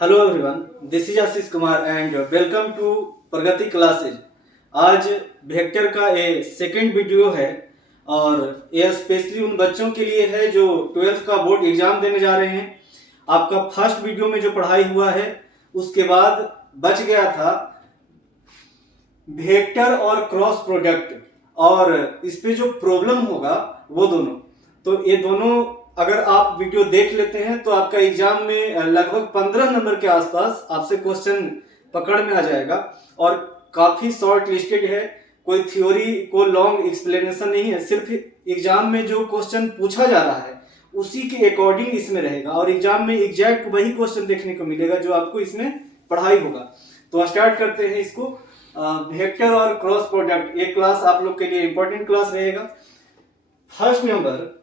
Hello everyone, this is Ashish Kumar and welcome to Pragati classes. आज vector का ये सेकंड वीडियो है और यह स्पेशली उन बच्चों के लिए है जो 12th का बोर्ड एग्जाम देने जा रहे हैं। आपका फर्स्ट वीडियो में जो पढ़ाई हुआ है उसके बाद बच गया था वेक्टर और क्रॉस प्रोडक्ट, और इस पे जो प्रॉब्लम होगा वो दोनों, तो ये दोनों अगर आप वीडियो देख लेते हैं तो आपका एग्जाम में लगभग 15 नंबर के आसपास आपसे क्वेश्चन पकड़ में आ जाएगा। और काफी शॉर्ट लिस्टेड है, कोई थ्योरी को लॉन्ग एक्सप्लेनेशन नहीं है, सिर्फ एग्जाम में जो क्वेश्चन पूछा जा रहा है उसी के अकॉर्डिंग इसमें रहेगा और एग्जाम में एग्जैक्ट वही क्वेश्चन देखने को मिलेगा जो आपको इसमें पढ़ाई होगा। तो स्टार्ट करते हैं इसको। वेक्टर और क्रॉस प्रोडक्ट, ये क्लास आप लोग के लिए इंपॉर्टेंट क्लास रहेगा। First number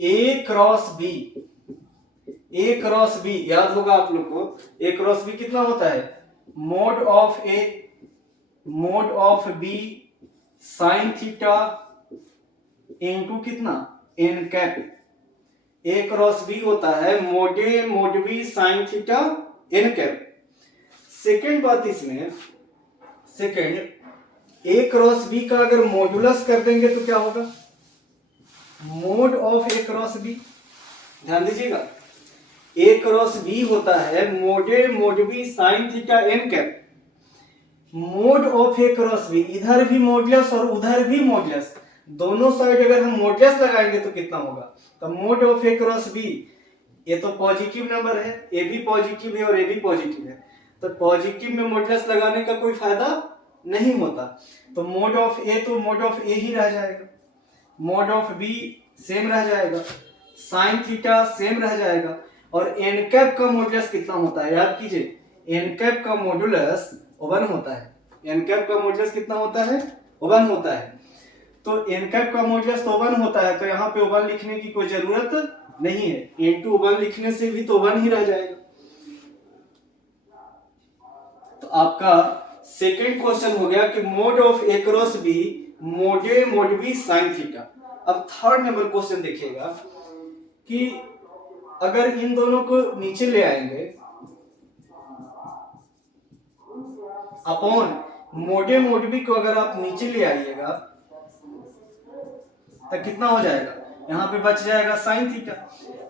A cross B. A cross B याद होगा आप लोग को। ए क्रॉस बी कितना होता है? Mod of A mod of B sine theta into कितना? N cap. A cross B होता है mod A mod B sine theta N cap. Second बात इसमें, सेकेंड ए क्रॉस बी का अगर मॉड्यूलस कर देंगे तो क्या होगा? Mod of A cross B. ध्यान दीजिएगा, ए क्रॉस बी होता है mod A mod B sine theta N cap. Mod of A cross B, इधर भी मॉडुलस और उधर भी मॉडुलस, दोनों साइड अगर हम मॉडुलस लगाएंगे तो कितना होगा? तो mod of A cross B, ये तो पॉजिटिव नंबर है, ए भी पॉजिटिव है और ए भी पॉजिटिव है, तो पॉजिटिव में मॉडुलस लगाने का कोई फायदा नहीं होता। तो मोड ऑफ ए तो मोड ऑफ ए ही रह जाएगा, मोड ऑफ बी सेम रह जाएगा, साइन थीटा सेम रह जाएगा। और एन कैप का मॉडुलस कितना होता है? याद कीजिए, एन कैप का मॉडुलस 1 होता है। एन कैप का मॉडुलस कितना होता है? 1 होता है। तो एन कैप का मॉडुलस तो 1 होता है, तो यहाँ पे 1 लिखने की कोई जरूरत नहीं है, इनटू 1 लिखने से भी तो 1 ही रह जाएगा। तो आपका सेकेंड क्वेश्चन हो गया कि mod of A cross B mod A mod B sine theta. अब थर्ड नंबर क्वेश्चन देखिएगा कि अगर इन दोनों को नीचे ले आएंगे upon mod A mod B को अगर आप नीचे ले आइएगा तो कितना हो जाएगा? यहाँ पे बच जाएगा साइन थीटा।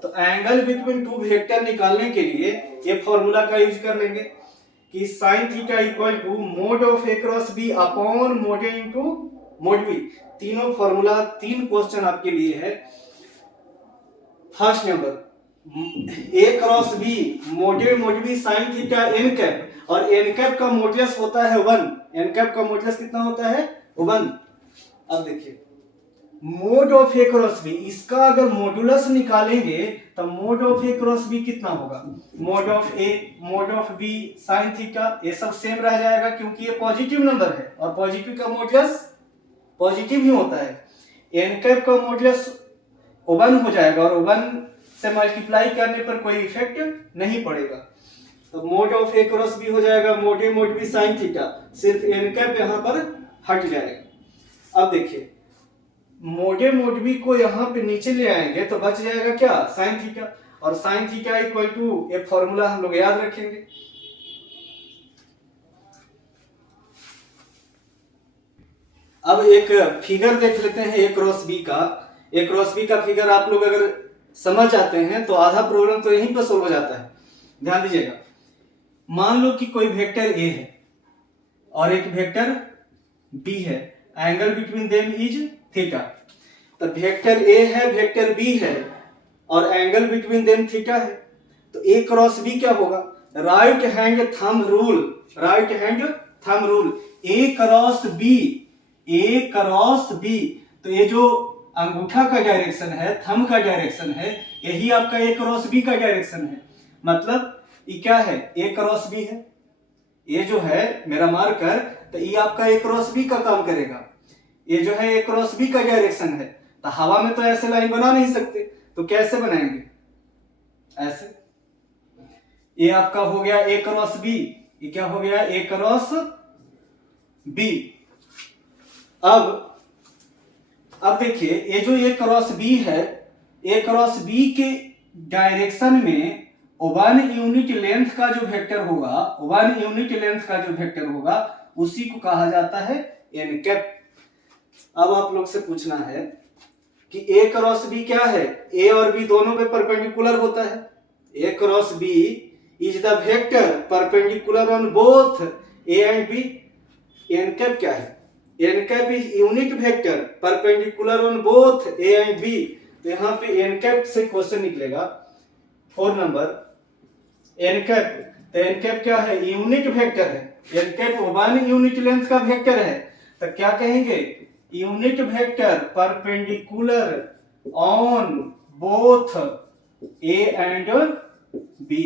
तो एंगल बिटवीन टू वेक्टर निकालने के लिए ये फॉर्मूला का यूज कर लेंगे कि sine theta equal to mod of A cross B upon mod A into mod B. तीनों फॉर्मूला, 3 क्वेश्चन आपके लिए है। First number A cross B mod A mod B sine theta N cap, और N cap का modulus होता है 1। N cap का modulus कितना होता है? 1। अब देखिए mod of A cross B, इसका अगर मॉडुलस निकालेंगे तो mod of A cross B कितना होगा? Mod of A mod of B sine theta, ये सब सेम रह जाएगा क्योंकि ये पॉजिटिव नंबर है और पॉजिटिव का मॉडुलस पॉजिटिव ही होता है। एन कैप का मॉडुलस 1 हो जाएगा और 1 से मल्टीप्लाई करने पर कोई इफेक्ट नहीं पड़ेगा। तो mod of A cross B हो जाएगा mod A mod B sine theta, सिर्फ एन कैप यहाँ पर हट जाएगा। अब देखिए मोड ए मोड बी को यहाँ पे नीचे ले आएंगे तो बच जाएगा क्या? Sine theta. और साइन थीटा इक्वल टू एक फॉर्मूला हम लोग याद रखेंगे, अब एक फिगर देख लेते हैं ए क्रॉस बी का। ए क्रॉस बी का फिगर आप लोग अगर समझ आते हैं तो आधा प्रॉब्लम तो यहीं पर सोल्व हो जाता है। ध्यान दीजिएगा, मान लो कि कोई वेक्टर ए है और एक वेक्टर बी है, angle between them is theta. तो वेक्टर ए है, वेक्टर बी है और एंगल बिटवीन देम थीटा है। तो ए क्रॉस बी क्या होगा? Right hand thumb rule, right hand thumb rule. A cross B, A cross B, तो ये जो अंगूठा का डायरेक्शन है, थंब का डायरेक्शन है, यही आपका ए क्रॉस बी का डायरेक्शन है। मतलब ये क्या है? ए क्रॉस बी है, ये जो है मेरा मार्कर, तो ये आपका ए क्रॉस बी का काम करेगा। ये जो है ए क्रॉस बी का डायरेक्शन है, तो हवा में तो ऐसे लाइन बना नहीं सकते, तो कैसे बनाएंगे? ऐसे। ये आपका हो गया ए क्रॉस बी, ये क्या हो गया? A cross B. अब देखिए ये जो ए क्रॉस बी है, ए क्रॉस बी के डायरेक्शन में वन यूनिट लेंथ का जो वेक्टर होगा, वन यूनिट लेंथ का जो वेक्टर होगा उसी को कहा जाता है एन कैप। अब आप लोग से पूछना है कि ए क्रॉस बी क्या है, ए और बी दोनों पे परपेंडिकुलर होता है। ए cross B is the vector perpendicular on both A and B. N cap क्या है, N cap is unit vector perpendicular on both A and B. तो यहाँ पे एन कैप से क्वेश्चन निकलेगा 4 नंबर। एन कैप, तो एन कैप क्या है, यूनिट वेक्टर है। N cap one unit length का वेक्टर है, तो क्या कहेंगे, unit vector perpendicular on both A and B.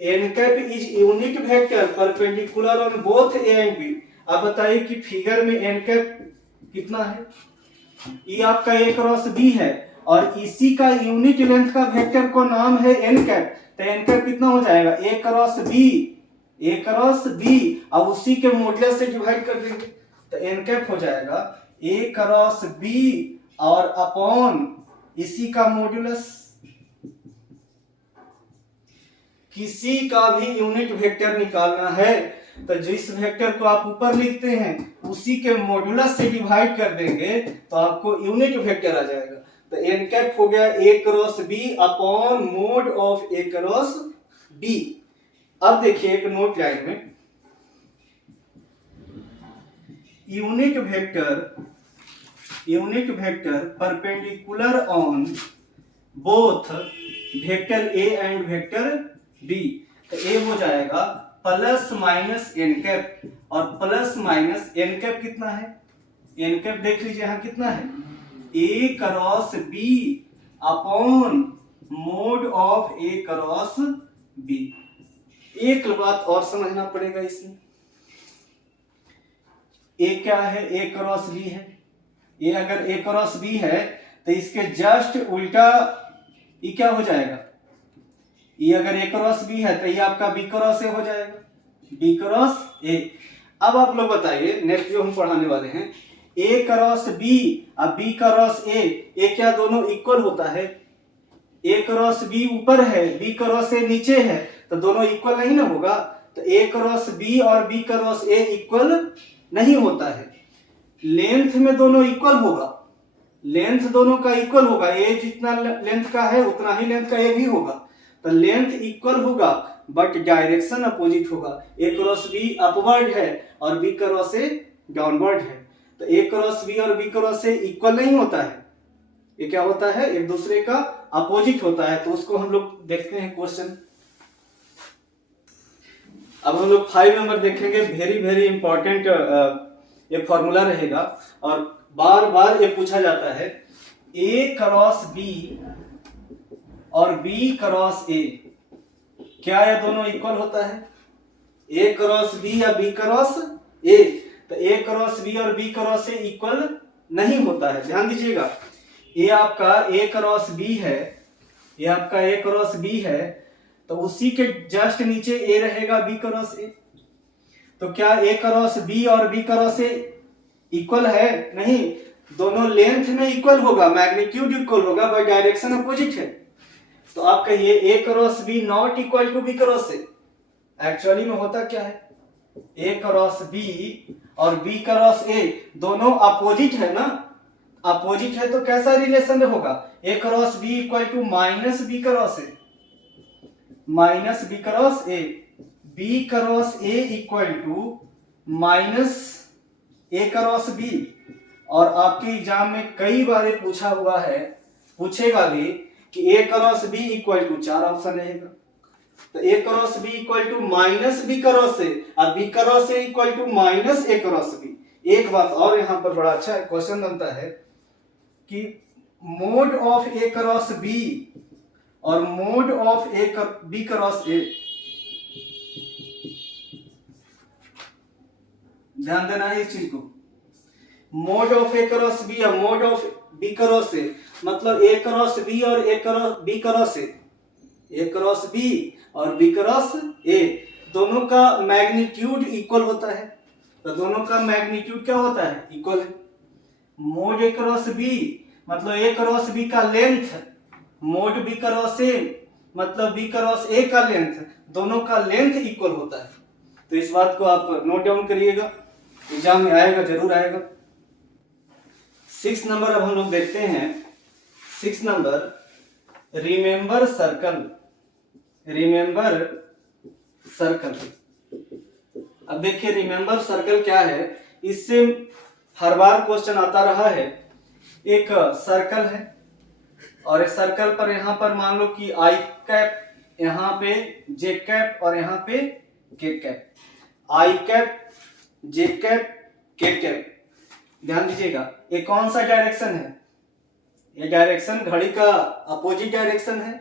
N cap is unit vector perpendicular on both A and B. अब बताइए कि फिगर में एन कैप कितना है, ये आपका ए क्रॉस बी है और इसी का यूनिट लेंथ का वेक्टर को नाम है एन कैप। तो एन कैप कितना हो जाएगा, ए cross B, A cross B, अब उसी के मॉडुलस से डिवाइड कर देंगे तो एन कैप हो जाएगा ए क्रॉस बी और अपॉन इसी का मॉडुलस। किसी का भी यूनिट वेक्टर निकालना है तो जिस वेक्टर को आप ऊपर लिखते हैं उसी के मॉडुलस से डिवाइड कर देंगे तो आपको यूनिट वेक्टर आ जाएगा। तो एन कैप हो गया A cross B upon mod of A cross B. अब देखिए एक नोट लाइन में, unit vector perpendicular on both vector A and vector B. तो ए हो जाएगा प्लस माइनस एन कैप और प्लस माइनस एन कैप कितना है, एन कैप देख लीजिए यहां कितना है, ए cross B upon mod of A cross B. एक बात और समझना पड़ेगा इसमें, ए क्या है, ए क्रॉस बी है। ये अगर ए क्रॉस बी है तो इसके जस्ट उल्टा ये क्या हो जाएगा, ये अगर ए क्रॉस बी है तो ये आपका बी क्रॉस ए हो जाएगा, बी क्रॉस ए। अब आप लोग बताइए नेक्स्ट जो हम पढ़ाने वाले हैं, ए क्रॉस बी और बी क्रॉस ए क्या दोनों इक्वल होता है? ए क्रॉस बी ऊपर है, बी क्रॉस ए नीचे है, तो दोनों इक्वल नहीं ना होगा। तो ए क्रॉस बी और बी क्रॉस ए इक्वल नहीं होता है। लेंथ में दोनों इक्वल होगा, लेंथ दोनों का इक्वल होगा, ए जितना लेंथ का है उतना ही लेंथ का ए भी होगा। तो लेंथ इक्वल होगा बट डायरेक्शन अपोजिट होगा। ए क्रॉस बी अपवर्ड है और बी क्रॉस ए डाउनवर्ड है। तो ए क्रॉस बी और बी क्रॉस ए इक्वल नहीं होता है, ये क्या होता है, एक दूसरे का अपोजिट होता है। तो उसको हम लोग देखते हैं क्वेश्चन। अब हम लोग 5 नंबर देखेंगे, वेरी वेरी इंपॉर्टेंट ये फॉर्मूला रहेगा और बार बार ये पूछा जाता है। ए क्रॉस बी और बी क्रॉस ए, क्या ये दोनों इक्वल होता है? ए क्रॉस बी या बी क्रॉस ए, तो ए क्रॉस बी और बी क्रॉस ए इक्वल नहीं होता है। ध्यान दीजिएगा, ये आपका ए क्रॉस बी है, ये आपका ए क्रॉस बी है, तो उसी के जस्ट नीचे ए रहेगा बी क्रॉस ए। तो क्या ए क्रॉस बी और बी क्रॉस ए इक्वल है? नहीं, दोनों लेंथ में इक्वल होगा, मैग्नीट्यूड इक्वल होगा, बट डायरेक्शन अपोजिट है। तो आप कहिए A cross B not equal to B cross A. Actually में होता क्या है, ए क्रॉस बी और बी क्रॉस ए दोनों अपोजिट है ना, अपोजिट है तो कैसा रिलेशन होगा, A cross B equal to minus B cross A, minus B cross A, B cross A equal to minus A cross B. और आपके एग्जाम में कई बार पूछा हुआ है, पूछेगा भी कि ए cross B equal to 4 option रहेगा। तो A cross B equal to minus B cross A और B cross A equal to minus A cross B. एक बात और यहाँ पर बड़ा अच्छा क्वेश्चन बनता है कि mod of A cross B और mod of A B cross A, ध्यान देना है इस चीज को। Mod of A cross B या mod of B cross A मतलब ए क्रॉस बी और A cross B cross A, A cross B और बी क्रॉस ए दोनों का मैग्नीट्यूड इक्वल होता है। तो दोनों का मैग्नीट्यूड क्या होता है, इक्वल है। मोड ए क्रॉस बी मतलब ए क्रॉस बी का length mod B cross A मतलब बी क्रॉस ए का लेंथ, दोनों का लेंथ इक्वल होता है। तो इस बात को आप नोट डाउन करिएगा, एग्जाम में आएगा, जरूर आएगा। 6 नंबर अब हम लोग देखते हैं। 6 number, remember circle. Remember circle. अब देखिए रिमेंबर सर्कल क्या है, इससे हर बार क्वेश्चन आता रहा है। एक सर्कल है और इस सर्कल पर यहाँ पर मान लो कि आई कैप, यहाँ पे जे कैप और यहाँ पे के कैप। आई कैप, जे कैप, के कैप। ध्यान दीजिएगा, ये कौन सा डायरेक्शन है? ये डायरेक्शन घड़ी का अपोजिट डायरेक्शन है,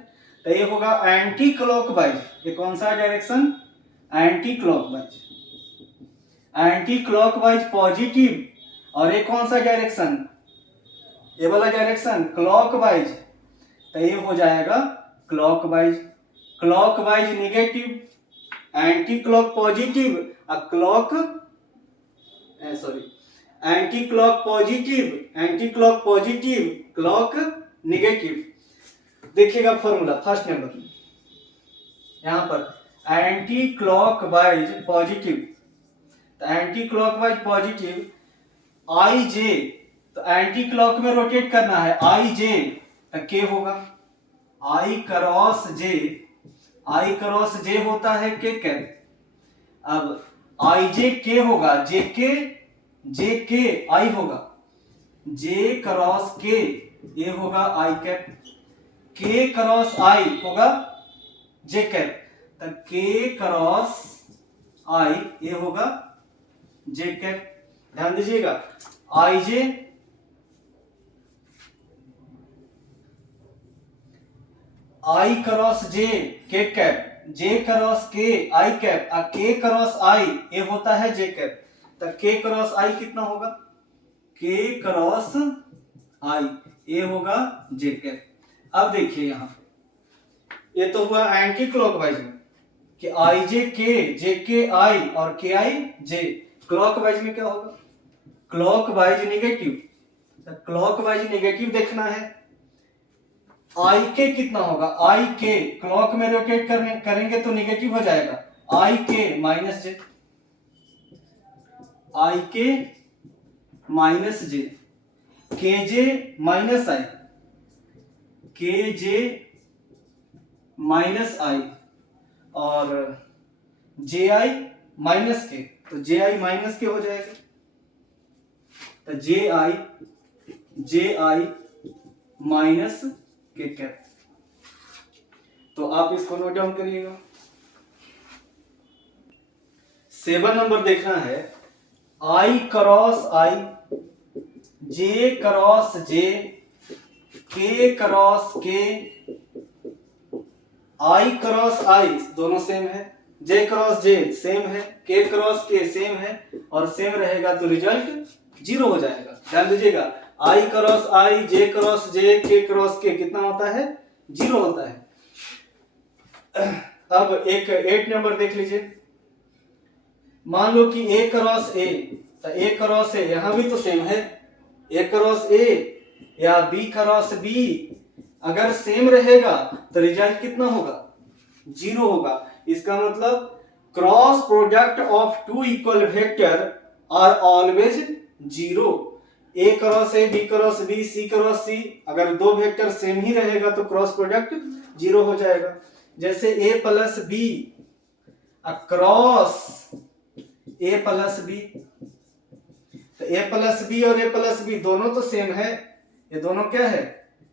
तो ये होगा एंटी क्लॉकवाइज। ये कौन सा direction? Anti clockwise. Anti clockwise positive. और ये कौन सा डायरेक्शन? ये वाला डायरेक्शन क्लॉकवाइज, तो ये हो जाएगा clockwise. Clockwise negative, anti clock positive, anti clock positive, anti clock positive, clock negative. देखिएगा फॉर्मूला फर्स्ट नंबर, यहां पर एंटी क्लॉकवाइज पॉजिटिव, तो एंटी क्लॉकवाइज पॉजिटिव आई जे, तो एंटी क्लॉक में रोटेट करना है, आई जे, तो के होगा आई क्रॉस जे। आई क्रॉस जे होता है के कैप। अब आई जे के होगा, जे के आई होगा, जे क्रॉस के ये होगा आई कैप, के क्रॉस आई होगा जे कैप, तो के क्रॉस आई ये होगा जे कैप। ध्यान दीजिएगा, आई जे, आई क्रॉस जे के कैप, जे क्रॉस के आई कैप, और के क्रॉस आई ये होता है जे कैप। तो के क्रॉस आई कितना होगा? के क्रॉस आई ये होगा जे कैप। अब देखिए यहां पे ये तो हुआ एंटी क्लॉकवाइज में कि आई जे के आई और के आई जे। क्लॉकवाइज में क्या होगा? Clockwise negative. तो क्लॉकवाइज निगेटिव देखना है, आई के कितना होगा? आई के क्लॉक में रोटेट करेंगे तो निगेटिव हो जाएगा, आई के माइनस जे, आई के माइनस जे, के जे माइनस आई, के जे माइनस आई, और जे आई माइनस के, तो जे आई माइनस के हो जाएगा, तो जे आई माइनस के कैप। तो आप इसको नोट डाउन करिएगा। 7 नंबर देखना है, आई क्रॉस आई, जे क्रॉस जे, के क्रॉस के, आई क्रॉस आई दोनों सेम है, जे क्रॉस जे सेम है, के क्रॉस के सेम है, और सेम रहेगा तो रिजल्ट 0 हो जाएगा। ध्यान दीजिएगा, आई क्रॉस आई, जे क्रॉस जे, के क्रॉस के कितना होता है? 0 होता है। अब एक 8 नंबर देख लीजिए। मान लो कि ए क्रॉस ए, तो ए क्रॉस ए यहां भी तो सेम है, ए क्रॉस ए या बी क्रॉस बी अगर सेम रहेगा तो रिजल्ट कितना होगा? 0 होगा। इसका मतलब cross product of two equal vector are always 0। A cross A, B cross B, C cross C, अगर दो वेक्टर सेम ही रहेगा तो क्रॉस प्रोडक्ट 0 हो जाएगा। जैसे A plus B cross A plus B, तो ए प्लस बी और ए plus B दोनों तो सेम है, ये दोनों क्या है?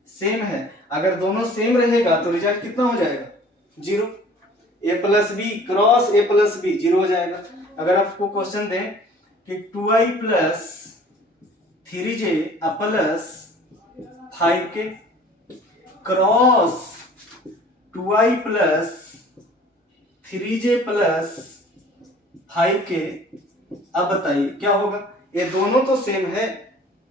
सेम है। अगर दोनों सेम रहेगा तो रिजल्ट कितना हो जाएगा? 0। A plus B cross A plus B 0 हो जाएगा। अगर आपको क्वेश्चन दें कि 2i plus 3j plus 5k cross 2i plus 3j plus 5k, अब बताइए क्या होगा? ये दोनों तो सेम है,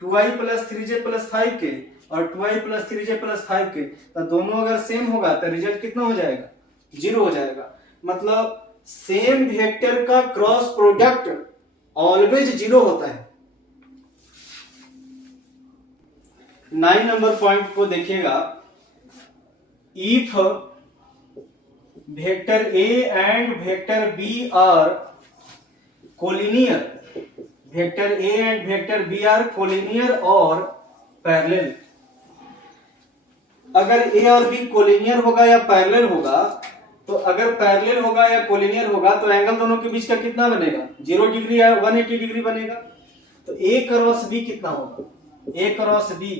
2i plus 3j plus 5k और 2i plus 3j plus 5k, तो दोनों अगर सेम होगा तो रिजल्ट कितना हो जाएगा? 0 हो जाएगा। मतलब सेम वेक्टर का क्रॉस प्रोडक्ट ऑलवेज 0 होता है। 9 नंबर पॉइंट को देखिएगा, if vector A and vector B are collinear, vector A and vector B are collinear और पैरेलल। अगर ए और बी कोलिनियर होगा या पैरेलल होगा, तो अगर पैरेलल होगा या कोलिनियर होगा तो एंगल दोनों के बीच का कितना बनेगा? 0 डिग्री या 180 डिग्री बनेगा। तो ए क्रॉस बी कितना होगा? ए क्रॉस बी,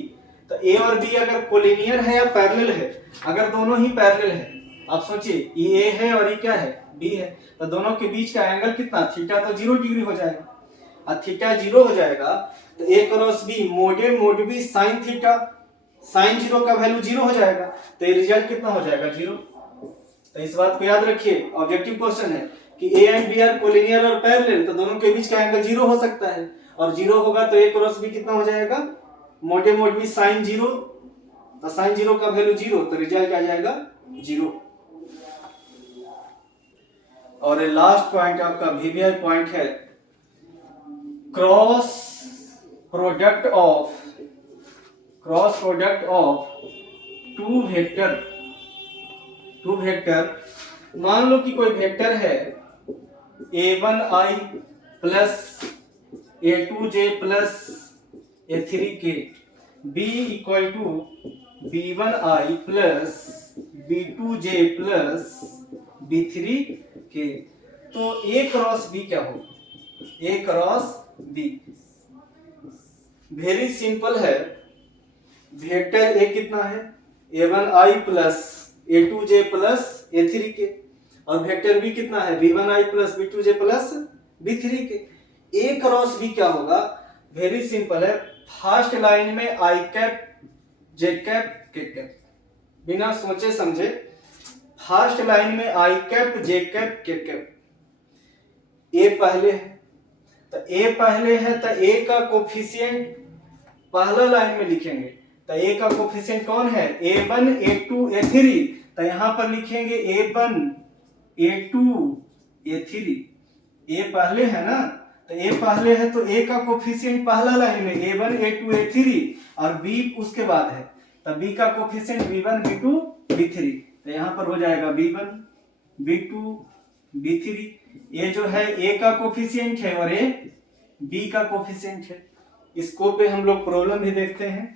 तो ए और बी अगर कोलिनियर है या पैरेलल है, अगर दोनों ही पैरेलल है, आप सोचिए ये ए है और ये क्या है? बी है, तो दोनों के बीच का एंगल कितना? थीटा तो 0 डिग्री हो जाएगा। और थीटा 0 हो जाएगा तो A cross B mod mod B sine theta, sine 0 का वैल्यू 0 हो जाएगा, तो ये रिजल्ट कितना हो जाएगा? 0। तो इस बात को याद रखिए, ऑब्जेक्टिव क्वेश्चन है कि A and B are collinear और पैरेलल, तो दोनों के बीच का एंगल 0 हो सकता है, और 0 होगा तो ए क्रॉस बी कितना हो जाएगा? मोटे मोड बी साइन 0, तो साइन 0 का वैल्यू 0, तो रिजल्ट आ जाएगा 0। और लास्ट पॉइंट आपका वीवीआई पॉइंट है, cross product of two vector. मान लो कि कोई वेक्टर है a1i plus a2j plus a3k, b equal to b1i plus b2j plus b3k। तो a क्रॉस b क्या होगा? a cross b very simple है। वेक्टर a कितना है? a1i plus a2j plus a3k, और वेक्टर b कितना है? b1i plus b2j plus b3k। a cross b क्या होगा? वेरी सिंपल है, फर्स्ट लाइन में i cap j cap k cap, बिना सोचे समझे फर्स्ट लाइन में i cap j cap k cap. a पहले है, तो a पहले है तो a का कोफिशिएंट पहला लाइन में लिखेंगे, तो a का कोफिशिएंट कौन है? a1 a2 a3, तो यहां पर लिखेंगे a1 a2 a3। a पहले है ना, तो a पहले है तो a का कोफिशिएंट पहला लाइन में a1 a2 a3, और b उसके बाद है, तो b का कोफिशिएंट b1 b2 b3, तो यहां पर हो जाएगा b1 b2 b3। ये जो है a का कोफिशिएंट है और ये b का कोफिशिएंट है। इसको पे हम लोग प्रॉब्लम भी देखते हैं।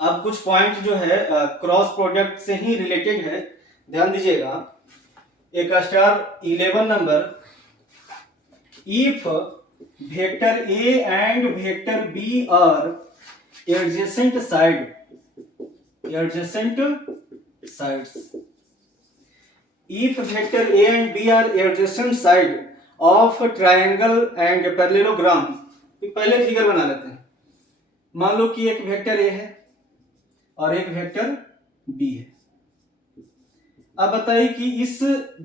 अब कुछ पॉइंट जो है क्रॉस प्रोडक्ट से ही रिलेटेड है, ध्यान दीजिएगा। एक star 11 number, if vector A and vector B are adjacent sides, if vector a and b are adjacent side of triangle and parallelogram। पहले फिगर बना लेते हैं। मान लो कि एक वेक्टर a है और एक वेक्टर b है। अब बताइए कि इस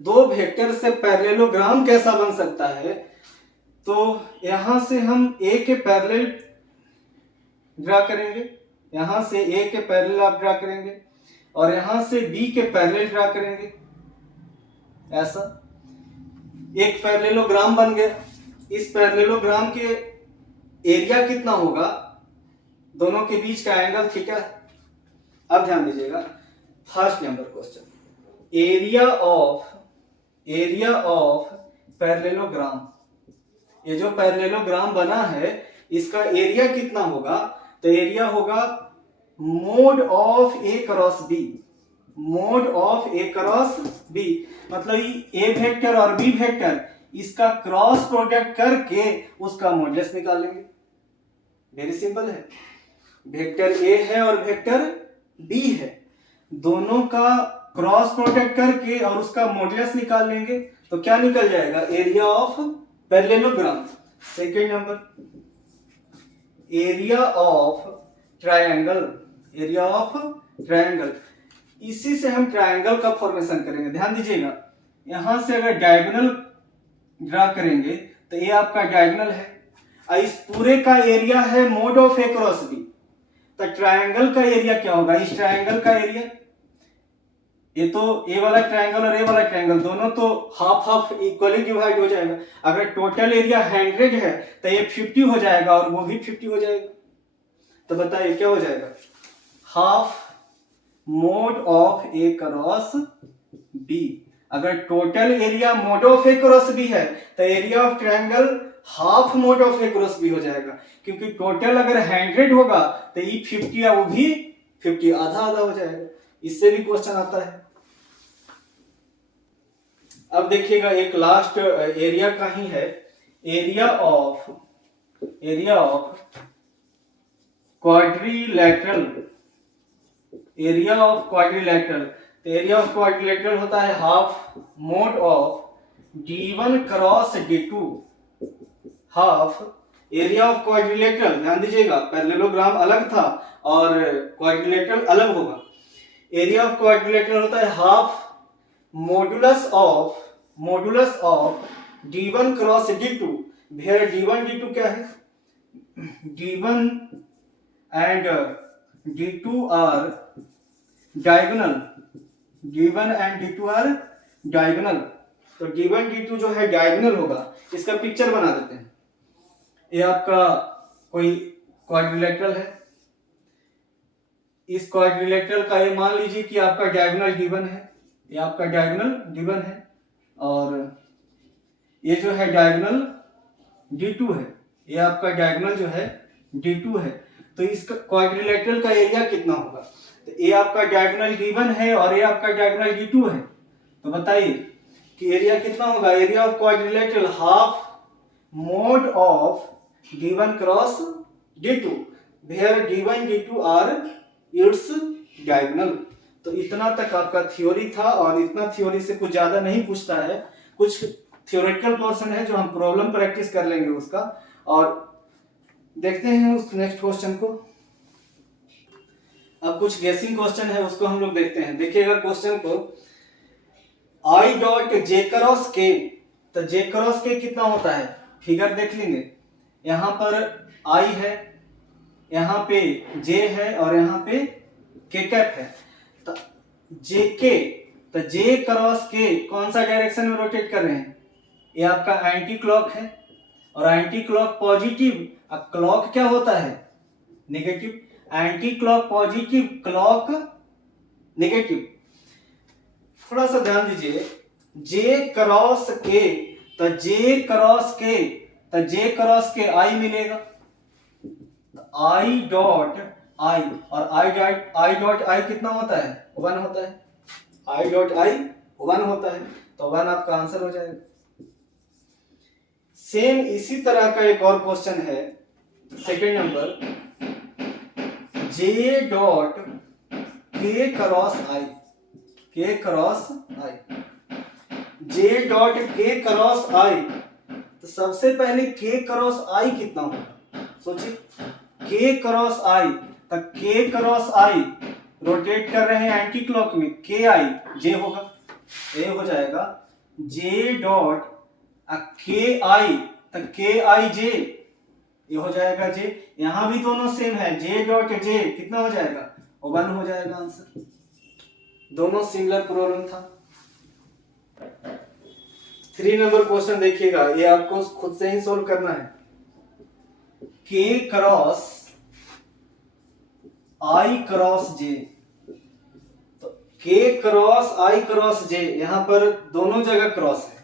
दो वेक्टर से पैरेललोग्राम कैसा बन सकता है। तो यहां से हम a के पैरेलल ड्रा करेंगे, यहां से a के पैरेलल आप ड्रा करेंगे, और यहां से b के पैरेलल ड्रा करेंगे। ऐसा एक पैरेललोग्राम बन गया। इस पैरेललोग्राम के एरिया कितना होगा? दोनों के बीच का एंगल थीटा। अब ध्यान दीजिएगा, first number question, area of parallelogram. ये जो पैरेललोग्राम बना है इसका एरिया कितना होगा? तो एरिया होगा mod of A cross B, mod of A cross B, मतलब ए वेक्टर और बी वेक्टर इसका क्रॉस प्रोडक्ट करके उसका मॉडुलस निकाल लेंगे। वेरी सिंपल है। वेक्टर ए है और वेक्टर बी है, दोनों का क्रॉस प्रोडक्ट करके और उसका मॉडुलस निकाल लेंगे, तो क्या निकल जाएगा? Area of parallelogram. Second number, area of triangle, area of triangle. इसी से हम ट्रायंगल का फॉर्मेशन करेंगे। ध्यान दीजिएगा, यहां से अगर डायगोनल ड्रा करेंगे तो ये आपका डायगोनल है, और इस पूरे का एरिया है mod of A cross B. तो ट्रायंगल का एरिया क्या होगा? इस ट्रायंगल का एरिया, ये तो ए वाला ट्रायंगल और ए वाला ट्रायंगल दोनों तो हाफ हाफ इक्वली डिवाइड हो जाएगा। अगर टोटल एरिया 100 है तो ये 50 हो जाएगा और वो भी 50 हो जाएगा। तो बताइए क्या हो जाएगा? Half mod of A cross B. अगर total area mod of A cross B है तो area of triangle half mod of A cross B हो जाएगा, क्योंकि टोटल अगर 100 होगा तो ये 50 है, वो भी 50, आधा आधा हो जाएगा। इससे भी क्वेश्चन आता है। अब देखिएगा एक लास्ट एरिया का ही है, area of quadrilateral. Area of quadrilateral, तो एरिया ऑफ क्वाड्रिलैटरल होता है half mod of d1 cross d2। Half area of quadrilateral, ध्यान दीजिएगा पैरेललोग्राम अलग था और क्वाड्रिलैटरल अलग होगा। एरिया ऑफ क्वाड्रिलैटरल होता है half modulus of d1 cross d2, where d1 d2 क्या है, d1 and d2 are diagonal, d1 and d2 are diagonal। तो d1 d2 जो है डायगोनल होगा। इसका पिक्चर बना देते हैं। ये आपका कोई क्वाड्रिलैटरल है, इस क्वाड्रिलैटरल का ये मान लीजिए कि आपका डायगोनल d1 है, ये आपका डायगोनल d1 है, और ये जो है डायगोनल d2 है, ये आपका डायगोनल जो है d2 है। तो इसका क्वाड्रिलैटरल का एरिया कितना होगा, तो ये आपका डायगोनल d1 है और ये आपका डायगोनल d2 है। तो बताइए कि एरिया कितना होगा। Area of quadrilateral half mod of d1 cross d2, where d1 d2 are its diagonal. तो इतना तक आपका थ्योरी था, और इतना थ्योरी से कुछ ज्यादा नहीं पूछता है। कुछ थ्योरेटिकल पोर्शन है जो हम प्रॉब्लम प्रैक्टिस कर लेंगे उसका, और देखते हैं उस नेक्स्ट क्वेश्चन को। अब कुछ गेसिंग क्वेश्चन है, उसको हम लोग देखते हैं। देखिएगा क्वेश्चन को, आई डॉट जे क्रॉस के, तो जे क्रॉस के कितना होता है, फिगर देख लेंगे। यहाँ पर आई है, यहाँ पे जे है और यहाँ पे के कैप है। तो जे के, तो जे क्रॉस के कौन सा डायरेक्शन में रोटेट कर रहे हैं, ये आपका एंटी क्लॉक है, और एंटी क्लॉक पॉजिटिव। अब क्लॉक क्या होता है, negative. Anti clock positive, clock negative. थोड़ा सा ध्यान दीजिए, जे क्रॉस के, तो जे क्रॉस के, तो जे क्रॉस के आई मिलेगा, आई डॉट आई, और आई डॉट आई कितना होता है, 1 होता है। आई डॉट आई 1 होता है, तो 1 आपका आंसर हो जाएगा। सेम इसी तरह का एक और क्वेश्चन है, सेकंड नंबर, जे डॉट के क्रॉस आई, के क्रॉस आई, जे डॉट के क्रॉस आई। तो सबसे पहले के क्रॉस आई कितना होगा, सोचिए, के क्रॉस आई, तो के क्रॉस आई रोटेट कर रहे हैं एंटी क्लॉक में, के आई जे होगा, ए हो जाएगा जे डॉट के आई, तो के आई जे, ये हो जाएगा जे। यहां भी दोनों सेम है, जे डॉट जे कितना हो जाएगा, 1 हो जाएगा आंसर। दोनों सिमिलर प्रॉब्लम था। 3 नंबर क्वेश्चन देखिएगा, ये आपको खुद से ही सोल्व करना है। के क्रॉस आई क्रॉस जे, तो के क्रॉस आई क्रॉस जे, यहां पर दोनों जगह क्रॉस है।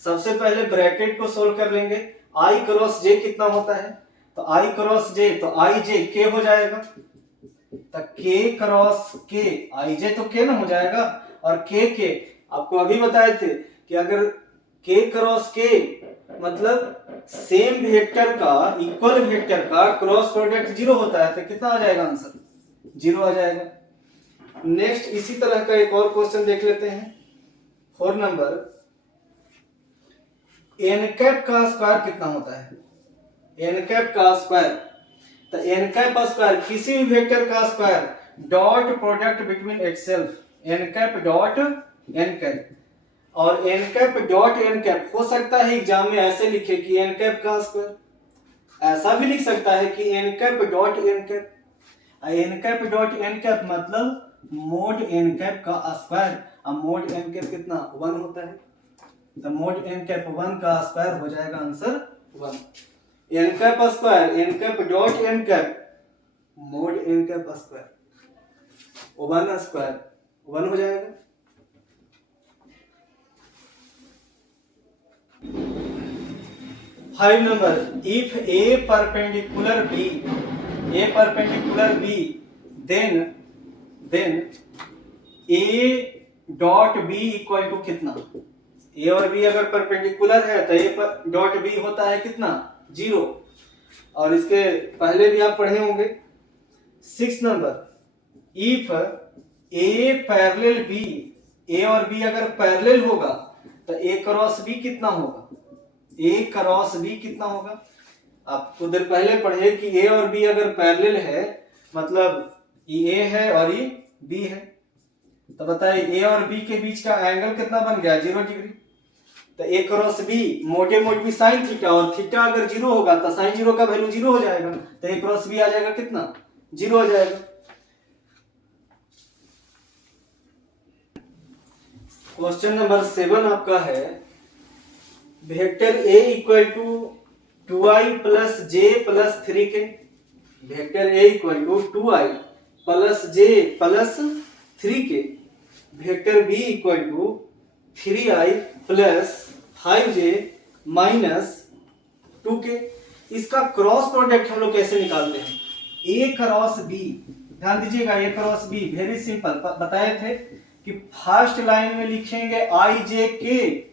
सबसे पहले ब्रैकेट को सोल्व कर लेंगे। आई क्रॉस जे कितना होता है, तो आई क्रॉस जे, तो आई जे के हो जाएगा, तो के क्रॉस के, आई जे तो के ना हो जाएगा, और के आपको अभी बताए थे कि अगर के क्रॉस के मतलब सेम वेक्टर का, इक्वल वेक्टर का क्रॉस प्रोडक्ट 0 होता है, तो कितना आ जाएगा आंसर, 0 आ जाएगा। नेक्स्ट इसी तरह का एक और क्वेश्चन देख लेते हैं। 4 नंबर, एन कैप का स्क्वायर कितना होता है, एन कैप का स्क्वायर, तो एन कैप स्क्वायर किसी भी वेक्टर का square dot product between itself, N cap dot N cap, और N cap dot N cap हो सकता है एग्जाम में ऐसे लिखे कि एन कैप का स्क्वायर, ऐसा भी लिख सकता है कि n cap dot N cap. N cap dot N cap मतलब मोड एन कैप का स्क्वायर, अब मोड एन कैप कितना, 1 होता है, तो मोड एन कैप 1 का स्क्वायर हो जाएगा answer 1। N cap square, n cap dot N cap, mod n cap square. One square 1 हो जाएगा। Five number, if a perpendicular b then a dot b equal to कितना। A और B अगर perpendicular है तो ए dot b होता है कितना, 0। और इसके पहले भी आप पढ़े होंगे। 6 number, if A parallel B, A और बी अगर पैरेलल होगा तो ए क्रॉस बी कितना होगा, ए क्रॉस बी कितना होगा। आप कुछ देर पहले पढ़े कि ए और बी अगर पैरेलल है मतलब ये ए है और ये बी है, तो बताइए ए और बी के बीच का एंगल कितना बन गया, 0 डिग्री। तो ए क्रॉस बी मोटे भी साइन थीटा, और थीटा अगर 0 होगा तो साइन 0 का वैल्यू 0 हो जाएगा, तो ए क्रॉस बी आ जाएगा कितना, 0 हो जाएगा। क्वेश्चन नंबर 7 आपका है, vector A equal to 2i plus j plus 3k, vector A equal to 2i plus j plus 3k, vector b equal to 3i plus 5j minus 2k। इसका cross product हम लोग कैसे निकालते हैं, ए cross B, ध्यान दीजिएगा, A cross be very simple, बताए थे कि फर्स्ट लाइन में लिखेंगे आई जे के,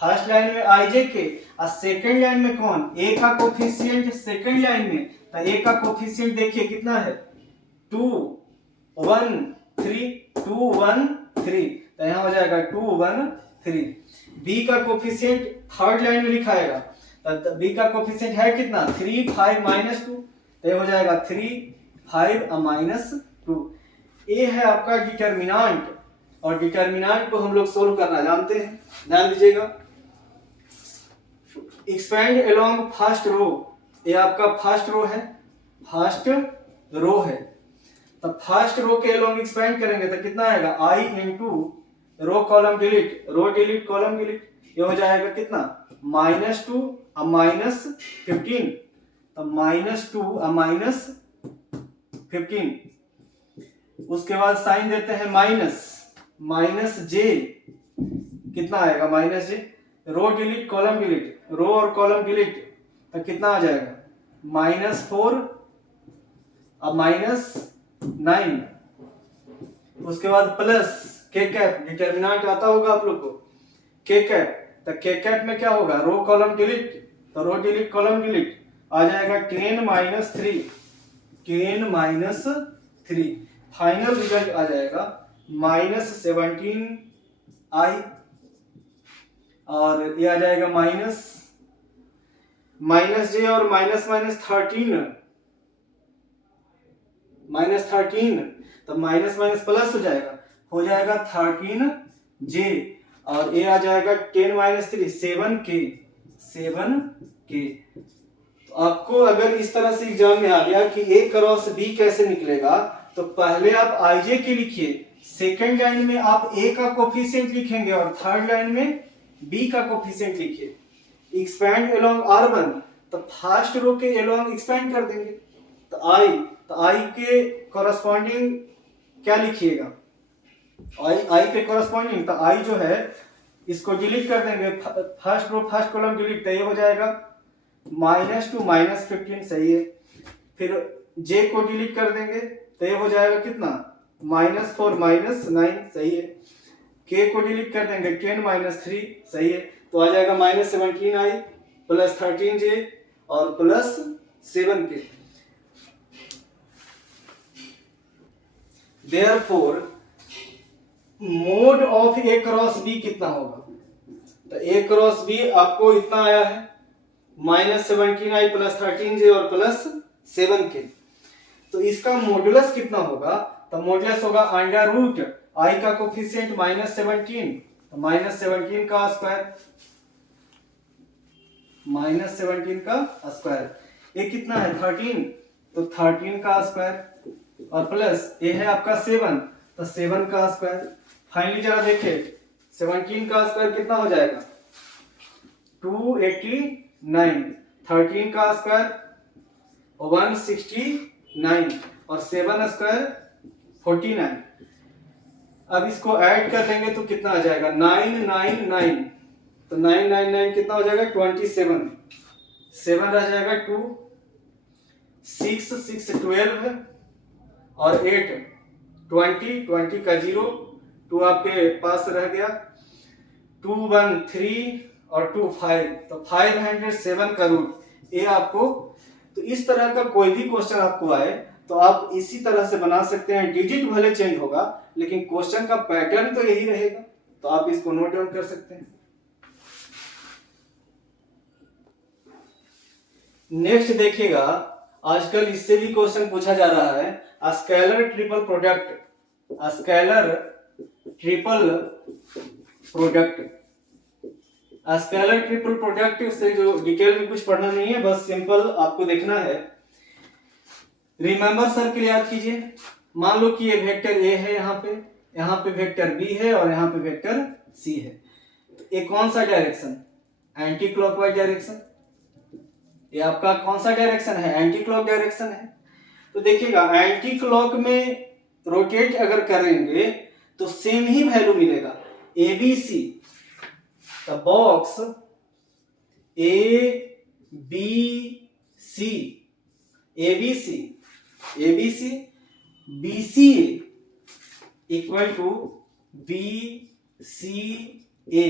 फर्स्ट लाइन में आई जे के, और सेकंड लाइन में कौन, ए का कोफिशिएंट सेकंड लाइन में, तो ए का कोफिशिएंट देखिए कितना है, 2 1 3, 2 1 3, तो यहां हो जाएगा 2 1 3। बी का कोफिशिएंट थर्ड लाइन में लिखाएगा, तो बी का कोफिशिएंट है कितना, 3 5 माइनस 2, तो ये हो जाएगा 3 5 माइनस 2। ए है आपका डिटर्मिनेंट, और डिटर्मिनेंट को हम लोग सोल्व करना जानते हैं, ध्यान दीजिएगा। एक्सपेंड अलोंग फर्स्ट रो, ये आपका फर्स्ट रो है, फर्स्ट रो है, तो फर्स्ट रो के अलोंग एक्सपेंड करेंगे तो कितना आएगा, i into row column delete, row delete column delete, ये हो जाएगा कितना, -2 और -15, तो -2 और -15। उसके बाद साइन देते हैं माइनस जे, कितना आएगा, माइनस जे, रो डिलीट कॉलम डिलीट, रो और कॉलम डिलीट, तो कितना आ जाएगा, -4 और -9। उसके बाद प्लस के कैप, डिटर्मिनेंट आता होगा आप लोग को, के कैप, तो के कैप में क्या होगा, रो कॉलम डिलीट, तो रो डिलीट कॉलम डिलीट आ जाएगा 10 -3, फाइनल रिजल्ट आ जाएगा -17i, और ये आ जाएगा माइनस जे और -13, तो माइनस प्लस हो जाएगा 13j, और ये आ जाएगा 10 - 3 7k। तो आपको अगर इस तरह से एग्जाम में आ गया कि ए क्रॉस बी कैसे निकलेगा, तो पहले आप आईजे के लिखिए, सेकंड लाइन में आप ए का कोफिशिएंट लिखेंगे और थर्ड लाइन में बी का कोफिशिएंट लिखिए। एक्सपेंड अलोंग r1, तो फर्स्ट रो के अलोंग एक्सपेंड कर देंगे, तो आई के कॉरस्पॉन्डिंग क्या लिखिएगा, आई के कॉरस्पॉन्डिंग, तो आई जो है इसको डिलीट कर देंगे, first row first column delete, तो ये हो जाएगा -2 -15, सही है। फिर जे को डिलीट कर देंगे तो ये हो जाएगा कितना, -4 -9, सही है। के को डिलीट कर देंगे 10 - 3, सही है, तो आ जाएगा -17i प्लस 13j और plus 7k। Therefore mod of A cross B कितना होगा, तो ए क्रॉस बी आपको इतना आया है -17i प्लस 13j और प्लस 7k, तो इसका मॉडुलस कितना होगा, तो मॉडुलस होगा अंडर रूट आई का कोफिशिएंट -17, तो -17 का स्क्वायर, -17 का स्क्वायर, ये कितना है 13, तो 13 का स्क्वायर, और प्लस ये है आपका 7, तो 7 का स्क्वायर। फाइनली जरा देखिए 17 का स्क्वायर कितना हो जाएगा, 289, 13 का स्क्वायर 169 और 7 स्क्वायर 49। अब इसको ऐड कर लेंगे तो कितना आ जाएगा 999, तो 999 कितना हो जाएगा 27, 7 रह जाएगा 2, 6 6 12 और 8 20, 20 का 0, 2 आपके पास रह गया, 2 1 3 और 2 5, तो 507 का रूट ये आपको। तो इस तरह का कोई भी क्वेश्चन आपको आए तो आप इसी तरह से बना सकते हैं। डिजिट भले चेंज होगा लेकिन क्वेश्चन का पैटर्न तो यही रहेगा, तो आप इसको नोट डाउन कर सकते हैं। नेक्स्ट देखिएगा, आजकल इससे भी क्वेश्चन पूछा जा रहा है, scalar triple product, scalar triple product. Scalar triple product से जो डिटेल में कुछ पढ़ना नहीं है, बस सिंपल आपको देखना है। रिमेंबर सर्किल याद कीजिए, मान लो कि ये वेक्टर ए है, यहाँ पे वेक्टर बी है और यहाँ पे वेक्टर सी है। तो ये कौन सा डायरेक्शन, एंटी क्लॉकवाइज डायरेक्शन। ये आपका कौन सा डायरेक्शन है, एंटी क्लॉक डायरेक्शन है। तो देखिएगा एंटी क्लॉक में रोटेट अगर करेंगे तो सेम ही वैल्यू मिलेगा। ABC the box ABC BCA equal to BCA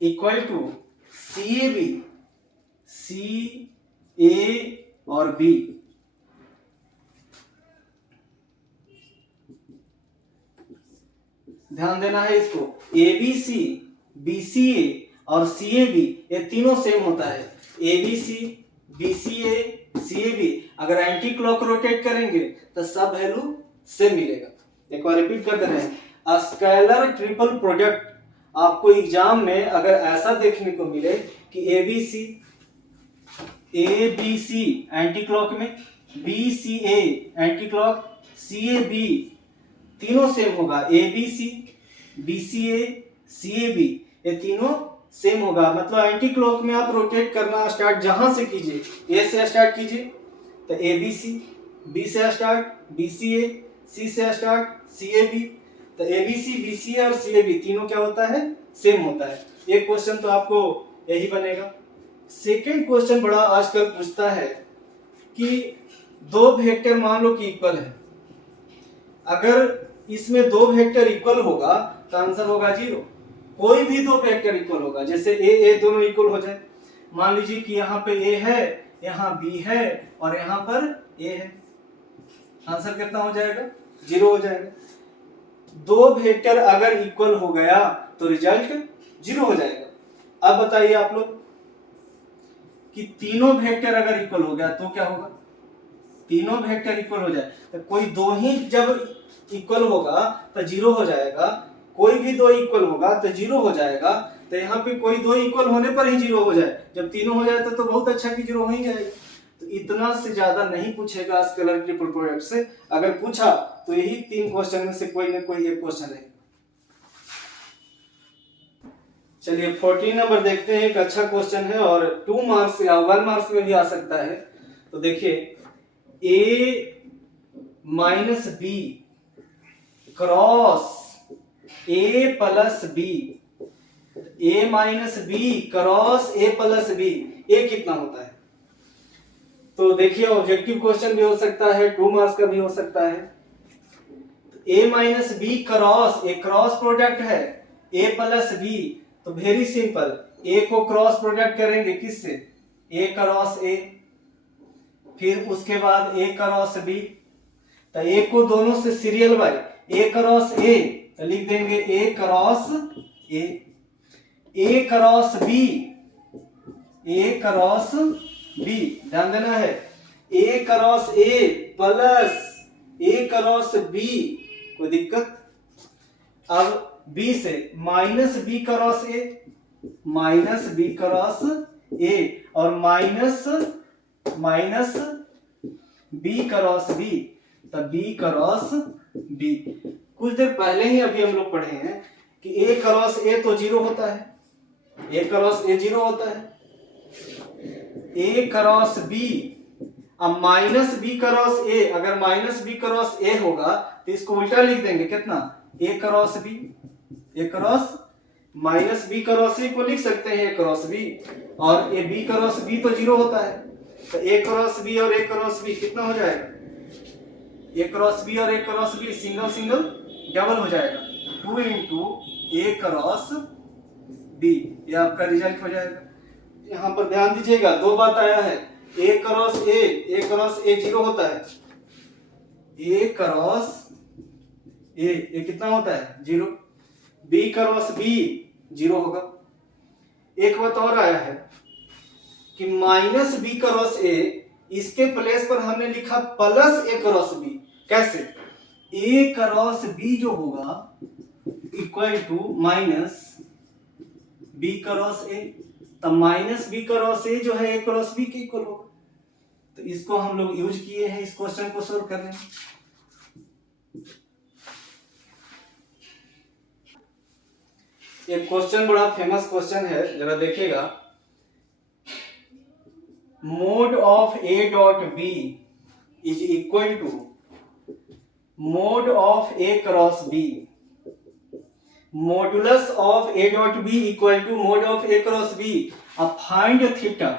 equal to CA और B। ध्यान देना है इसको, ABC, BCA और CAB ये तीनों सेम होता है। ABC, BCA, CAB अगर एंटी क्लॉक रोटेट करेंगे तो सब वैल्यू सेम मिलेगा। एक बार रिपीट कर दे रहे हैं, स्केलर ट्रिपल प्रोडक्ट। आपको एग्जाम में अगर ऐसा देखने को मिले कि ABC एंटी क्लॉक में, BCA एंटी क्लॉक, CAB तीनों सेम होगा, ABC, BCA, CAB ये तीनों सेम होगा। मतलब एंटी क्लॉक में आप रोटेट करना स्टार्ट जहां से कीजिए, A से स्टार्ट कीजिए तो ABC, B से स्टार्ट BCA, C से स्टार्ट CAB, तो ABC, BCA और CAB तीनों क्या होता है, सेम होता है। एक क्वेश्चन तो आपको यही बनेगा। सेकंड क्वेश्चन बड़ा आजकल पूछता है कि दो वेक्टर मान लो कि इक्वल है, अगर इसमें दो वेक्टर इक्वल होगा तो आंसर होगा 0। कोई भी दो वेक्टर इक्वल होगा, जैसे A दोनों इक्वल हो जाए, मान लीजिए कि यहाँ पे A है, यहाँ B है और यहाँ पर A है, आंसर कितना हो जाएगा, 0 हो जाएगा। दो वेक्टर अगर इक्वल हो गया तो रिजल्ट 0 हो जाएगा। अब बताइए आप लोग कि तीनों वेक्टर अगर इक्वल हो गया तो क्या होगा, तीनों वेक्टर इक्वल हो जाए तो कोई दो ही जब इक्वल होगा तो 0 हो जाएगा, कोई भी दो इक्वल होगा तो 0 हो जाएगा। तो यहाँ पे कोई दो इक्वल होने पर ही 0 हो जाए, जब तीनों हो जाए तो बहुत अच्छा कि 0 हो ही जाएगा। तो इतना से ज्यादा नहीं पूछेगा स्केलर ट्रिपल प्रोडक्ट से, अगर पूछा तो यही 3 क्वेश्चन में से कोई ना कोई एक क्वेश्चन है। चलिए 14 नंबर देखते हैं, एक अच्छा क्वेश्चन है और 2 मार्क्स या 1 मार्क्स में भी आ सकता है। तो देखिए A minus B cross A plus B, A minus B cross A plus B, ये कितना होता है। तो देखिए ऑब्जेक्टिव क्वेश्चन भी हो सकता है, 2 मार्क्स का भी हो सकता है। A minus B cross, a cross product है A प्लस B, तो वेरी सिंपल, A को क्रॉस प्रोडक्ट करेंगे किससे, A क्रॉस A, फिर उसके बाद A क्रॉस B, तो A को दोनों से serial by A cross A, तो लिख देंगे A cross A, A cross B, A cross B, ध्यान देना है A cross A plus A cross B, कोई दिक्कत। अब B से minus B cross A, minus B cross A और माइनस B क्रॉस B, तो B क्रॉस B। कुछ देर पहले ही अभी हम लोग पढ़े हैं कि A क्रॉस A तो 0 होता है, A क्रॉस A 0 होता है, A क्रॉस B अब माइनस बी क्रॉस ए, अगर माइनस बी क्रॉस ए होगा तो इसको उल्टा लिख देंगे, कितना, A cross B, A cross minus B cross A को लिख सकते हैं ए क्रॉस बी, और ए बी क्रॉस बी तो 0 होता है, तो ए क्रॉस बी और ए क्रॉस बी कितना हो जाएगा, ए क्रॉस बी और A cross B single single double हो जाएगा, 2 इंटू ए क्रॉस बी, ये आपका रिजल्ट हो जाएगा। यहाँ पर ध्यान दीजिएगा, दो बात आया है, ए क्रॉस ए 0 होता है, ए क्रॉस ए कितना होता है 0, बी क्रॉस बी 0 होगा। एक बात और आया है कि माइनस बी क्रॉस ए, इसके प्लेस पर हमने लिखा प्लस ए क्रॉस बी, कैसे, ए क्रॉस बी जो होगा equal to minus B cross ए, तो माइनस बी क्रॉस ए जो है ए क्रॉस बी के इक्वल होगा, तो इसको हम लोग यूज किए हैं इस क्वेश्चन को सोल्व करने में। ये क्वेश्चन बड़ा फेमस क्वेश्चन है, जरा देखिएगा, mod of a dot b is equal to mod of A cross b, modulus of a dot b equal to mod of A cross B. अब फाइंड थीटा,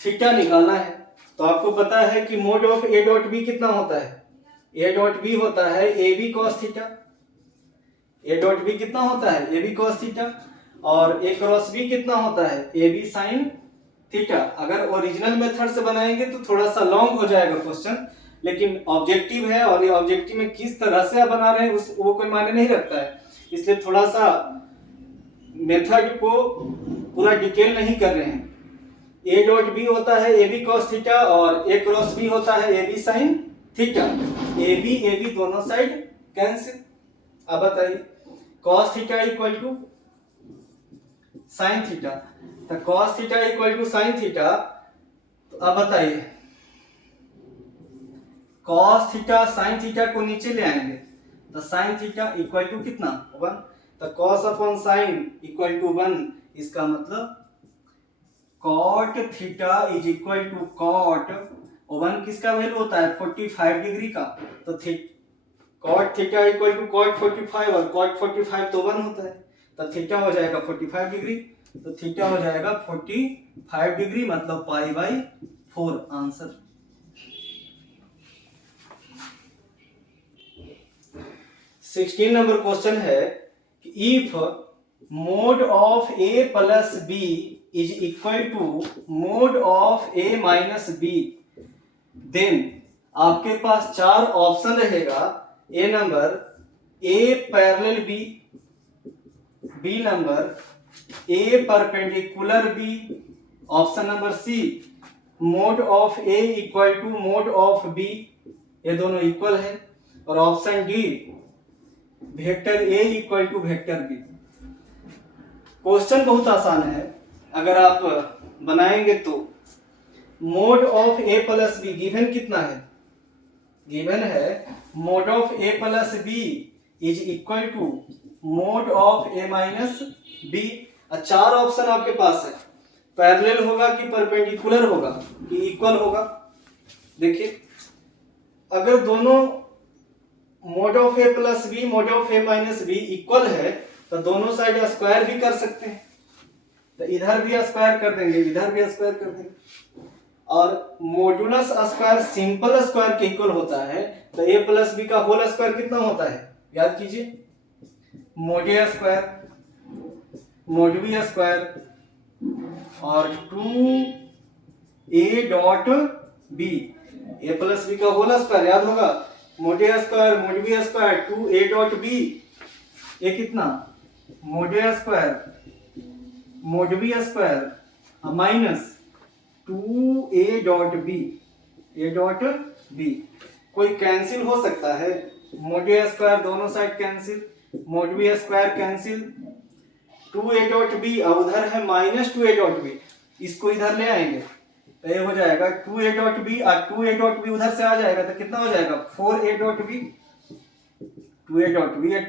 थीटा निकालना है, तो आपको पता है कि mod of a dot b कितना होता है, ए डॉट बी होता है a b cos theta, a dot b कितना होता है ए बी कॉस थीटा, और ए क्रॉस बी कितना होता है ए बी साइन थीटा। अगर ओरिजिनल मेथड से बनाएंगे तो थोड़ा सा लॉन्ग हो जाएगा क्वेश्चन, लेकिन ऑब्जेक्टिव है और ये ऑब्जेक्टिव में किस तरह से आप बना रहे हैं उस वो कोई मायने नहीं रखता है, इसलिए थोड़ा सा मेथड को पूरा डिटेल नहीं कर रहे हैं। ए डॉट बी होता है ए बी कॉस थीटा और ए क्रॉस बी होता है a b sine theta, a b दोनों साइड कैंसिल। अब बताइए cos theta equal to sine theta, तो cos theta equal to sine theta, तो अब बताइए cos थीटा साइन थीटा को नीचे ले आएंगे तो साइन थीटा इक्वल टू कितना 1, तो cos upon sine equal to 1, इसका मतलब cot theta is equal to cot, 1 किसका वैल्यू होता है 45 डिग्री का, तो cot theta equal to cot 45 और cot 45 तो 1 होता है, तो थीटा हो जाएगा 45 डिग्री, तो थीटा हो जाएगा 45 डिग्री मतलब pi by 4 answer. Sixteen number question है कि if mod of A plus B is equal to mod of A minus B, then आपके पास 4 ऑप्शन रहेगा, A number A parallel B, B number A perpendicular B, option number C mod of A equal to mod of B, ये दोनों equal है, और option D vector A equal to vector B. Question बहुत आसान है, अगर आप बनाएंगे तो mod of A plus b given कितना है, गिवन है mod of A plus B is equal to mod of A minus b. 4 option आपके पास है, पैरेलल होगा कि परपेंडिकुलर होगा कि इक्वल होगा। देखिए अगर दोनों mod of A plus b mod of A minus b equal है तो दोनों साइड स्क्वायर भी कर सकते हैं, तो इधर भी स्क्वायर कर देंगे इधर भी स्क्वायर कर देंगे, और मॉडुलस स्क्वायर सिंपल स्क्वायर के इक्वल होता है, तो ए प्लस बी का होल स्क्वायर कितना होता है याद कीजिए, मोड ए स्क्वायर मोड बी स्क्वायर और 2a dot B, A plus B का होल स्क्वायर याद होगा, मोड ए square mod B square 2a dot B, ये कितना mod A square mod B square minus 2a dot B, A dot B, कोई cancel हो सकता है, मोड ए square दोनों side cancel, mod B square cancel, 2a dot b और उधर है माइनस 2a डॉट बी, इसको इधर ले आएंगे तो ये हो जाएगा 2a डॉट बी और 2a डॉट बी उधर से आ जाएगा तो कितना हो जाएगा 4a dot B, 2a dot b और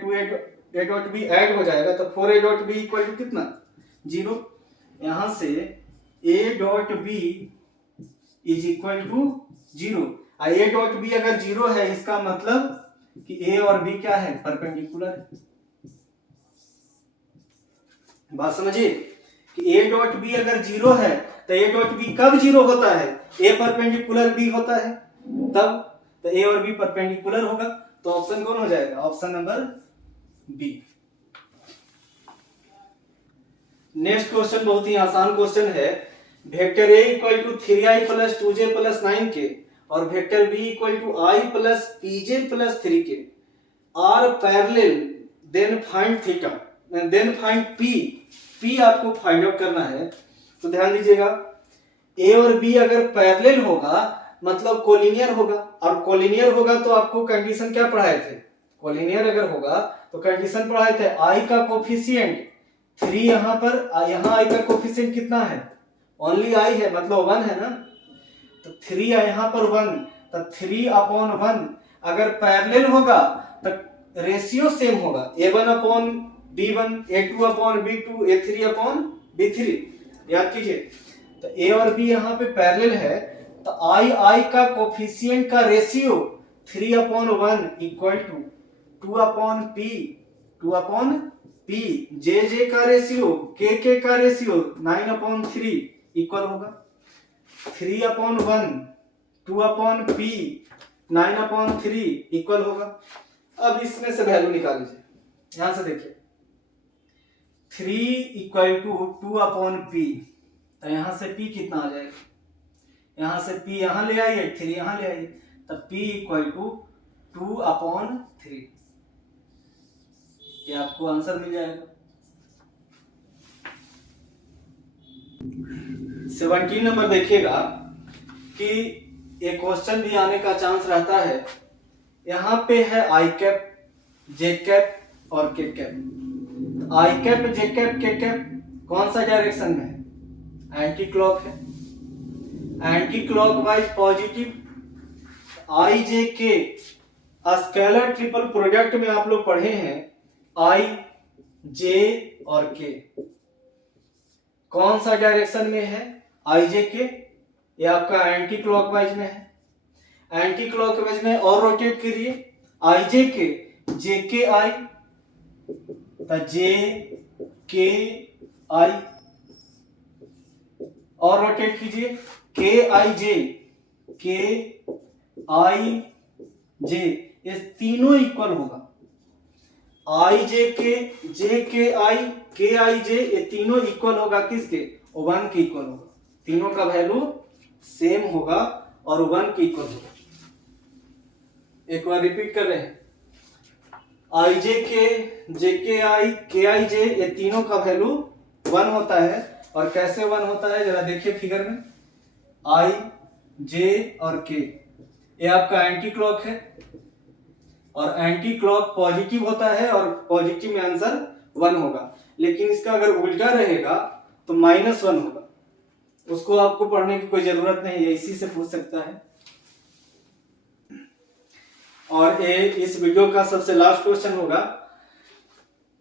2a डॉट बी ऐड हो जाएगा तो 4a dot b equal to कितना 0। यहां से a dot b is equal to 0। A dot b अगर 0 है इसका मतलब कि ए और बी क्या है, परपेंडिकुलर है। बात समझिए कि ए डॉट बी अगर 0 है तो ए डॉट बी कब 0 होता है, ए परपेंडिकुलर बी होता है तब, तो ए और बी परपेंडिकुलर होगा। तो ऑप्शन कौन हो जाएगा, option number b. Next question बहुत ही आसान क्वेश्चन है। Vector A equal to 3i plus 2j plus 9k और vector b equal to i plus pj plus 3k are parallel, then find theta, then find p आपको find out करना है। तो ध्यान दीजिएगा, ए और बी अगर पैरेलल होगा मतलब कोलिनियर होगा, और कोलिनियर होगा तो आपको कंडीशन क्या पढ़ाए थे, कोलिनियर अगर होगा तो कंडीशन पढ़ाए थे आई का कोफिशिएंट 3, यहाँ पर यहाँ आई का कोफिशिएंट कितना है, ओनली आई है मतलब 1 है ना, तो 3 यहाँ पर 1, तो 3/1 अगर पैरेलल होगा तो रेशियो सेम होगा, a1/b1, a2/b2, a3/b3। याद कीजिए, तो ए और बी यहाँ पे पैरेलल है तो आई का कोफिशिएंट का रेशियो 3/1 इक्वल टू 2/p, जे का रेशियो के का रेशियो 9/3 इक्वल होगा 3/1 2/p 9/3 इक्वल होगा। अब इसमें से वैल्यू निकाल लीजिए, यहां से देखिए 3 इक्वल टू 2/p, तो यहां से p कितना आ जाएगा, यहां से p यहां ले आइए, 3 यहां ले आइए, तो p इक्वल टू 2/3, ये आपको आंसर मिल जाएगा। 17 नंबर देखिएगा कि एक क्वेश्चन भी आने का चांस रहता है। यहाँ पे है आई कैप, जे कैप और के कैप। आई कैप, जे कैप, के कैप कौन सा डायरेक्शन में है, एंटी क्लॉक है, एंटी क्लॉकवाइज पॉजिटिव। आई जे के स्केलर ट्रिपल प्रोडक्ट में आप लोग पढ़े हैं, आई जे और के कौन सा डायरेक्शन में है, आई जे के, ये आपका एंटी क्लॉकवाइज में है। एंटी क्लॉकवाइज में और रोटेट करिए, आई जे के, जे के आई, जे के आई, और रोटेट कीजिए के आई जे, के आई जे, ये तीनों इक्वल होगा। आई जे के आई, के आई जे, ये तीनों इक्वल होगा किसके, 1 के इक्वल होगा, तीनों का वैल्यू सेम होगा और 1 के इक्वल होगा। एक बार रिपीट कर रहे हैं, आई जे के आई, के आई जे, ये तीनों का वैल्यू 1 होता है। और कैसे 1 होता है जरा देखिए फिगर में, आई जे और के, ये आपका एंटी क्लॉक है और एंटी क्लॉक पॉजिटिव होता है और पॉजिटिव में आंसर 1 होगा। लेकिन इसका अगर उल्टा रहेगा तो -1 होगा, उसको आपको पढ़ने की कोई जरूरत नहीं है, इसी से पूछ सकता है। और इस वीडियो का सबसे लास्ट क्वेश्चन होगा,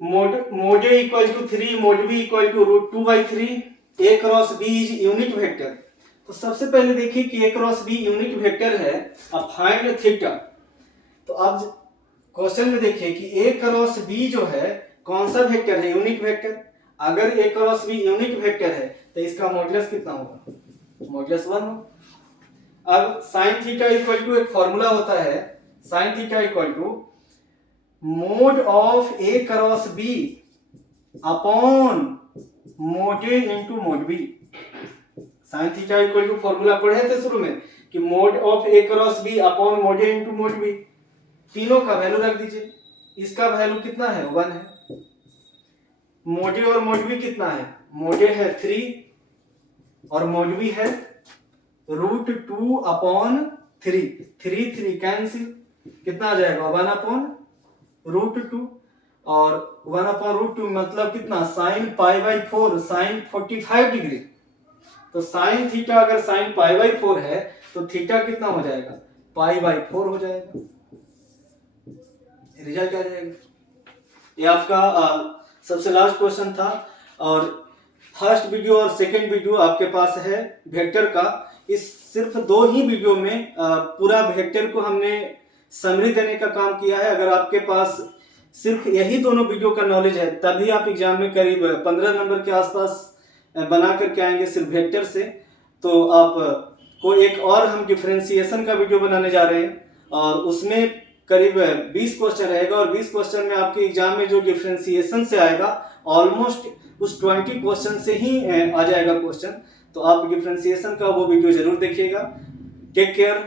mod a equal to 3, mod b equal to √2/3, a cross B is unit vector. तो सबसे पहले देखिए कि ए क्रॉस बी यूनिट वेक्टर है, अब फाइंड थीटा। तो अब क्वेश्चन में देखिए कि ए क्रॉस बी जो है कौन सा वेक्टर है, यूनिट वेक्टर। अगर ए क्रॉस बी यूनिट वेक्टर है तो इसका मॉडुलस कितना होगा, मॉडुलस 1 होगा। अब साइन थीटा इक्वल टू, एक फॉर्मूला होता है, sine theta equal to mod of A cross B upon mod A into mod B. Sine theta equal to formula पढ़े थे शुरू में कि mod of A cross B upon mod A into mod B, तीनों का value रख दीजिए। इसका वैल्यू कितना है, 1 है। मोड ए और मोड बी कितना है, मोड ए है 3 और मोड बी है √2/3, 3 कैंसिल, कितना आ जाएगा 1/√2, और 1/√2 मतलब कितना, साइन π/4, साइन 45 डिग्री। तो साइन थीटा अगर साइन π/4 है तो थीटा कितना हो जाएगा, π/4 हो जाएगा, रिजल्ट आ जाएगा। ये आपका सबसे लास्ट क्वेश्चन था। और फर्स्ट वीडियो और सेकंड वीडियो आपके पास है वेक्टर का, इस सिर्फ 2 ही वीडियो में पूरा वेक्टर को हमने समरी देने का काम किया है। अगर आपके पास सिर्फ यही दोनों वीडियो का नॉलेज है तभी आप एग्जाम में करीब 15 नंबर के आसपास बना करके आएंगे सिर्फ वेक्टर से। तो आप को एक और हम डिफरेंशिएशन का वीडियो बनाने जा रहे हैं और उसमें करीब 20 क्वेश्चन रहेगा और 20 क्वेश्चन में आपके एग्जाम में जो डिफरेंशिएशन से आएगा ऑलमोस्ट उस 20 क्वेश्चन से ही आ जाएगा क्वेश्चन। तो आप डिफरेंशिएशन का वो वीडियो जरूर देखिएगा। Take care.